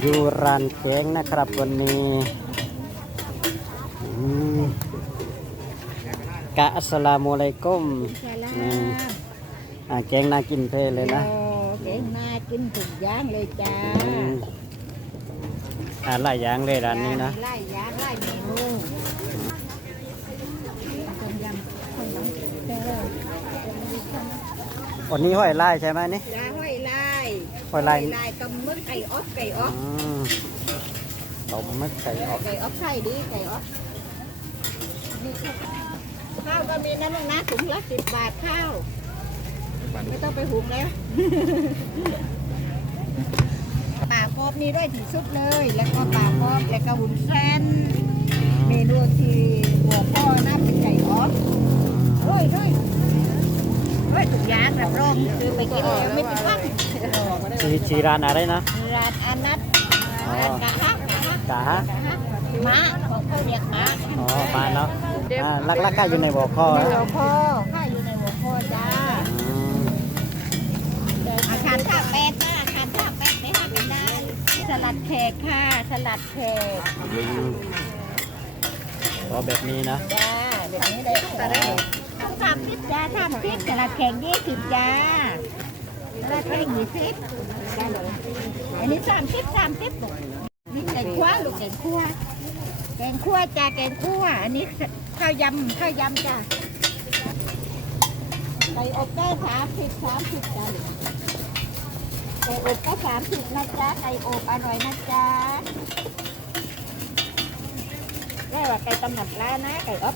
อยู่ร้านแกงนะครับวันนี้อืมกะอัสสลามุอะลัยกุมสลาอืมอ่าแกงน่ากินเพลเลยนะโอ้เก่งมากกินถุงย่างเลยจ้าอืมอ่าหลายอย่างเลยร้านนี้นะไล่ย่างไล่เมนูต้มยำต้มยำเด้อวันนี้ห้อยไล่ใช่ไหมนี่จ้า ห้อยไล่ห้อยไล่ไล่ต้มมึกไก่ออฟไก่ออฟอืมต้มมึกไก่ออกไก่ออฟไข่ดีไก่ออฟนี่ข้าวก็มีนะลูกนะถุงละสิบบาทข้าว ไม่ต้องไปหุงแล้วป่าโกบนี่ด้วยที่สุดเลย แล้วก็ป่าโกบแล้วก็วุ้นเส้นเมนูที่หัวพ่อน่าเป็นไก่ออฟด้วยด้วยด้วยถุงยางรับรองซื้อไปกินแล้วไม่ติดฟัง ชีชีร้านอะไรนะร้านอานัทอ๋อร้านกะฮักกะฮักกะฮะกะฮักม้าของเขาเรียกม้าอ๋อมาเนาะอ่าลักลักๆก็อยู่ในบ่อคอในนะหัวพ่อข้าอยู่ในหัวพ่อจ้าอืมอาคารท่าแปดจ้าอาคารท่าแปดไม่ห้าเป็นได้สลัดแขกค่ะสลัดแขกอืมก็แบบนี้นะจ้าแบบนี้เลยสลัดสามสิบจ้าสามสิบสลัดแขกยี่สิบจ้า สลัดแขกยี่สิบจ้าเลยอันนี้สามสิบสามสิบนี่แกงคั่วลูกแกงคั่วแกงคั่วจ้าแกงคั่วอันนี้ข้าวยำข้าวยำจ้าไก่อบได้สามสิบสามสิบจ้าไก่อบก็สามสิบนะจ๊ะไก่อบอร่อยนะจ๊ะได้ว่าไก่ตำหนักร้านนะไก่อบ